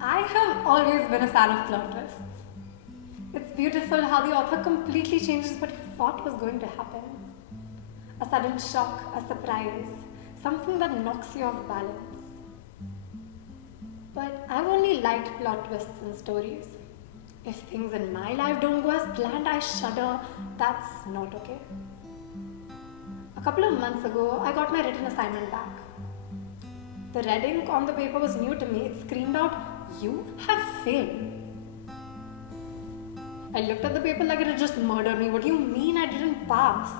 I have always been a fan of plot twists. It's beautiful how the author completely changes what you thought was going to happen. A sudden shock, a surprise, something that knocks you off balance. But I've only liked plot twists in stories. If things in my life don't go as planned, I shudder. That's not okay. A couple of months ago, I got my written assignment back. The red ink on the paper was new to me. It screamed out, "You have failed." I looked at the paper like it had just murdered me. What do you mean I didn't pass?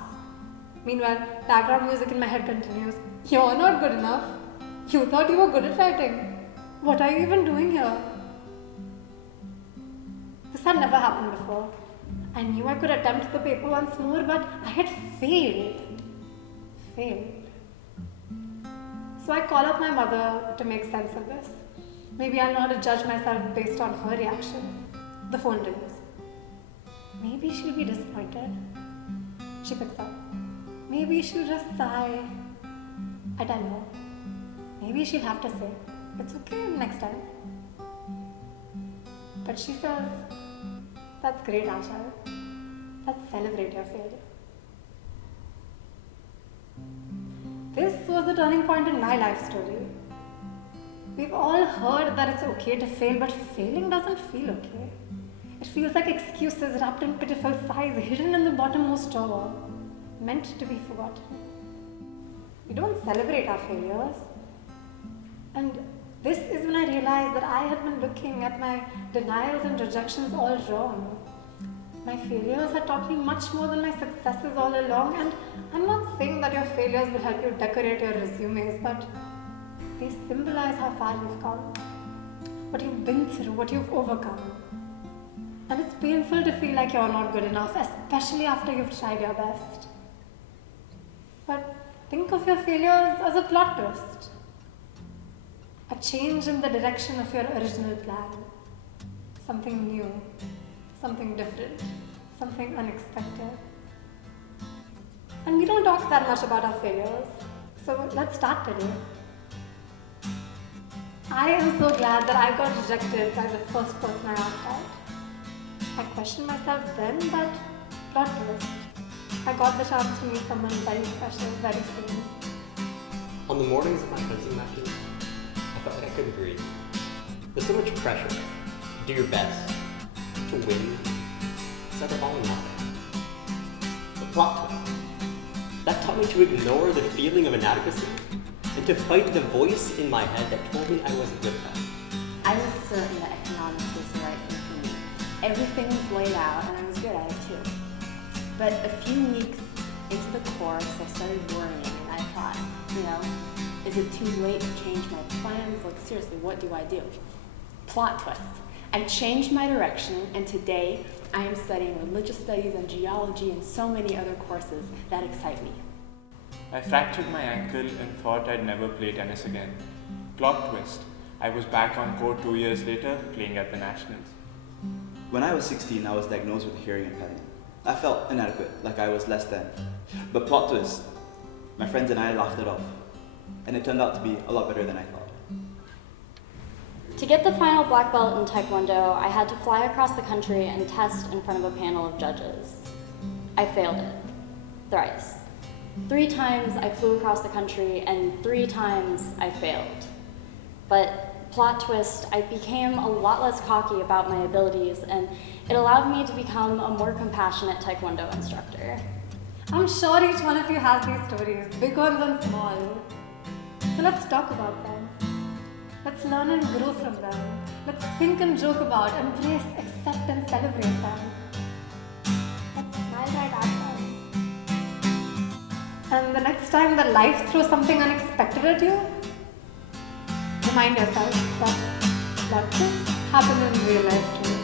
Meanwhile, background music in my head continues. You're not good enough. You thought you were good at writing. What are you even doing here? This had never happened before. I knew I could attempt the paper once more, but I had failed. So I call up my mother to make sense of this. Maybe I'll know how to judge myself based on her reaction. The phone rings. Maybe she'll be disappointed. She picks up. Maybe she'll just sigh. I tell her. Maybe she'll have to say, "It's okay next time." But she says, "That's great, Aanchal. Let's celebrate your failure." This was the turning point in my life story. We've all heard that it's okay to fail, but failing doesn't feel okay. It feels like excuses wrapped in pitiful sighs, hidden in the bottommost drawer, meant to be forgotten. We don't celebrate our failures. And this is when I realized that I had been looking at my denials and rejections all wrong. My failures had taught me much more than my successes all along, and I'm not saying that your failures will help you decorate your resumes, but they symbolize how far you've come, what you've been through, what you've overcome. And it's painful to feel like you're not good enough, especially after you've tried your best. But think of your failures as a plot twist. A change in the direction of your original plan. Something new, something different, something unexpected. And we don't talk that much about our failures, so let's start today. I am so glad that I got rejected by the first person I asked out. I questioned myself then, but plot twist. I got the chance to meet someone very special very soon. On the mornings of my fencing matches, I felt like I couldn't breathe. There's so much pressure to do your best, to win. It's either all or nothing. The plot twist. That taught me to ignore the feeling of inadequacy and to fight the voice in my head that told me I wasn't good enough. I was certain that economics was the right thing for me. Everything was laid out and I was good at it too. But a few weeks into the course, I started worrying and I thought, is it too late to change my plans? Like seriously, what do I do? Plot twist. I changed my direction and today I am studying religious studies and geology and so many other courses that excite me. I fractured my ankle and thought I'd never play tennis again. Plot twist. I was back on court 2 years later, playing at the Nationals. When I was 16, I was diagnosed with a hearing impairment. I felt inadequate, like I was less than. But plot twist, my friends and I laughed it off. And it turned out to be a lot better than I thought. To get the final black belt in Taekwondo, I had to fly across the country and test in front of a panel of judges. I failed it. Thrice. 3 times I flew across the country and 3 times I failed. But plot twist, I became a lot less cocky about my abilities and it allowed me to become a more compassionate Taekwondo instructor. I'm sure each one of you has these stories, big ones and small. So let's talk about them. Let's learn and grow from them. Let's think and joke about, embrace, accept and celebrate them. Let's smile right at them. And the next time that life throws something unexpected at you, remind yourself that plot twists happen in real life too.